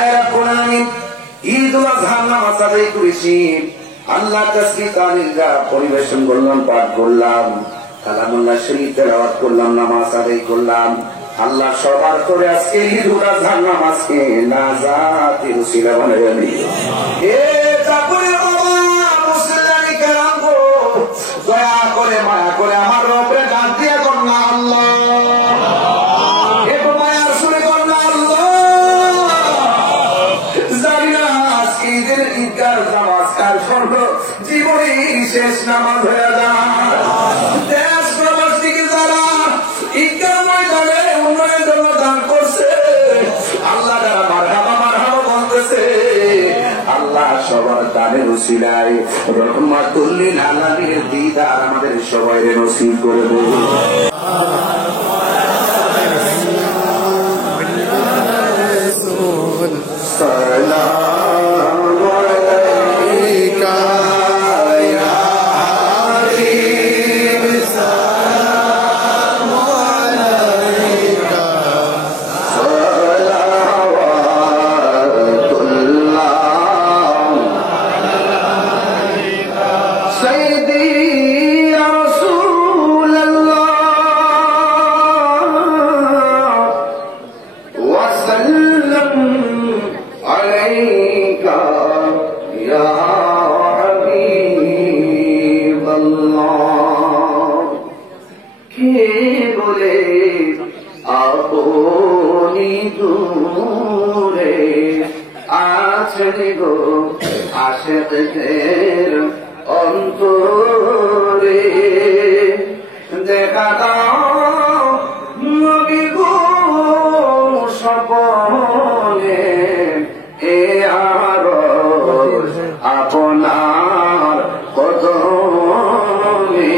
আয় রাব্বুল আলামিন ঈদুল আযহার নামাজ আদায় করেছি, আল্লাহ তাসবিহ তাহলিল পরিবেশন করলাম, পাঠ করলাম, কালামুল্লাহ শরীফ তেলাওয়াত করলাম, নামাজ আদায় করলাম। আল্লাহ সবার করে আজকে ঈদুল আযহার নামাজকে নাজাতের উসিলা বানাইয়া দিও। এ তারপরে বাবা মুসলিম কেরাম গো, দয়া করে মায়া করে আমার রবের ডাক দিয়া করনা আল্লাহ, একটু মায়ার সুরে করনা আল্লাহ। জানি না আজকে ঈদের ঈদগার নামাজ কার সর্ব জীবনে শেষ নামাজ হয়ে যায়। দেশ প্রবাস থেকে যারা ঈদগার ময়দানে উন্নয়নের জন্য দান করছে, আল্লাহ যারা মারহাবা মারহাবা বলতেছে, আল্লাহ সবার দানের উসিলায় রহমাতুল লিল আলামিনের দিদার আমাদের সবাই নসিব করে দেবে। আশেকের অন্তরে দেখা দাও নবী গো স্বপনে, এ আরশ আপনার কদমে।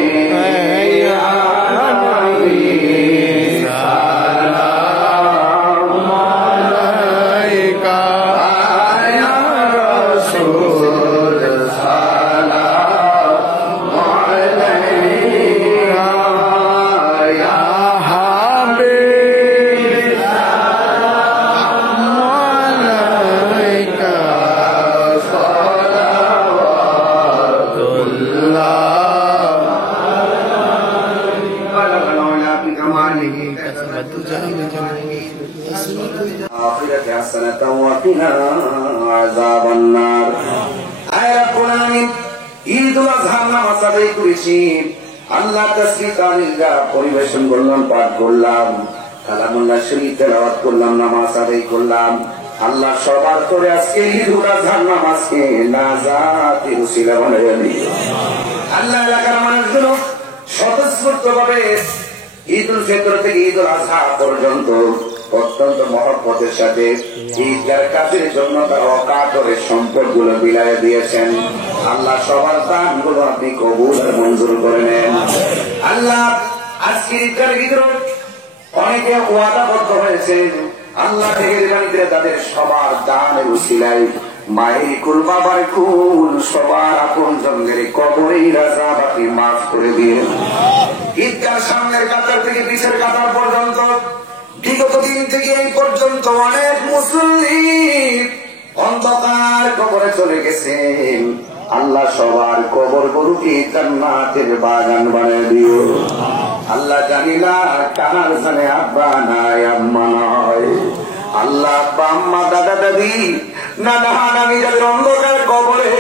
ঈদুল আযহার নামাজ আদায় করেছি, আল্লাহ তাসবিহ তাহলিল পরিবেশন করলাম, পাঠ করলাম, কালামুল্লাহ শরীফ তেলাওয়াত করলাম, নামাজ আদায় করলাম। আল্লাহ সবার করে আজকে ঈদুল আযহার নামাজকে নাজাতের উসিলা বানাইয়া দিও। আল্লাহ এলাকার মানুষগুলো স্বতঃস্ফূর্ত ভাবে ঈদুল ফিতর থেকে ঈদুল আযহা পর্যন্ত অত্যন্ত মহব্বতের সাথে ঈদগার কাজের জন্য তার অকাতরের সম্পদগুলো বিলায় দিয়েছেন। আল্লাহ সবার দানগুলো আপনি কবুল আর মঞ্জুর করে নেন। আল্লাহ আজকে ঈদগার ভিতরে অনেকে ওয়াদাবদ্ধ হয়েছে, আল্লাহ থেকে তাদের সবার দানের উসিলায় মায়ের কুল বাবার কুল সবার আপন জনদের কবরেই রাজা বাকি মাফ করে দিয়ে ঈদগার সামনের কাতার থেকে পিছের কাতার পর্যন্ত বিগত দিন থেকে এই পর্যন্ত অনেক মুসলিম অন্ধকার কবরে চলে গেছেন। আল্লাহ সবার কবর গরুকে জান্নাতের বাগান বানিয়ে দিও। আল্লাহ জানি না কার জানে আব্বা নাই আম্মা নয়, আল্লাহ আব্বা আম্মা দাদা দাদি নানা নানি যাদের অন্ধকার কবরে,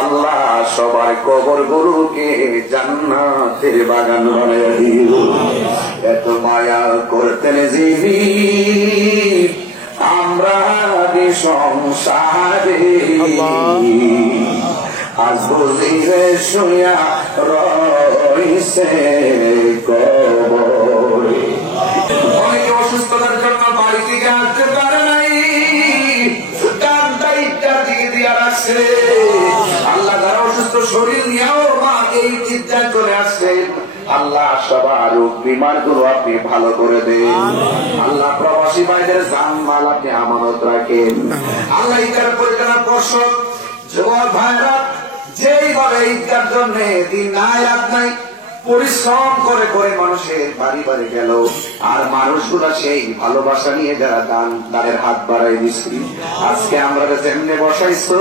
আল্লাহ সবার কবর গরুকে জান্নাতের বাগান বানিয়ে দিও। এত মায়া করতেন যিনি আমরা সংসারে, আজ বুঝিবে শুয়া রইছে কবরে। অনেকে অসুস্থতার জন্য বাড়ি থেকে আসতে পারে নাই, কানটা দিকে দিয়া রাখছে। আল্লাহ যারা অসুস্থ শরীর নিয়েও মাকে এই চিন্তা করে আসছেন, আল্লাহ সবার রোগ বিমার গুলো আপনি ভালো করে দেন। আল্লাহ প্রবাসী ভাইদের জানমাল আপনি আমানত রাখেন। আল্লাহ ঈদের পরিচালনা পর্ষদ যুবক ভাইরা যেইভাবে ঈদগার জন্য দিন নাই রাত নাই পরিশ্রম করে করে মানুষের বাড়ি বাড়ি গেল, আর মানুষগুলা সেই ভালোবাসা নিয়ে যারা তাদের হাত বাড়াই দিচ্ছি। আজকে আমরা যেমনে বসাইছো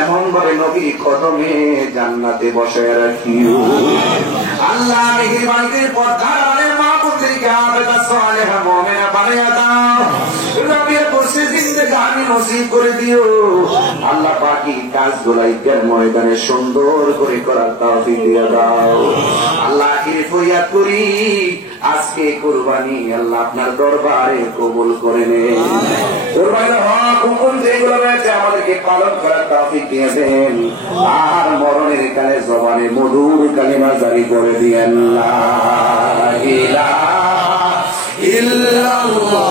এমন ভাবে নবী কদমে জান্নাতে বসায় রাখিও। আল্লাহ মেহেরবানির পর্দারে মা পুত্রকে আবেদা সালেহা মুমিনা বানায়া দাও, নবীর বসে জিন্দেগানি নসিব করে দিও। আল্লাহ পাকি কাজগুলাই কের ময়দানে সুন্দর করে করার তৌফিক দিয়ে দাও। আল্লাহ ফরিয়াদ করি আজকে কুরবানি আল্লাহ আপনার দরবারে কবুল করে নেন। কুরবানির হক হুকুম যেগুলো রয়েছে আমাদেরকে পালন করার তৌফিক দিয়ে দেন, আর মরণের কালে জবানে মধুর কালিমা জারি করে দিয়েন লা ইলাহা ইল্লাল্লাহ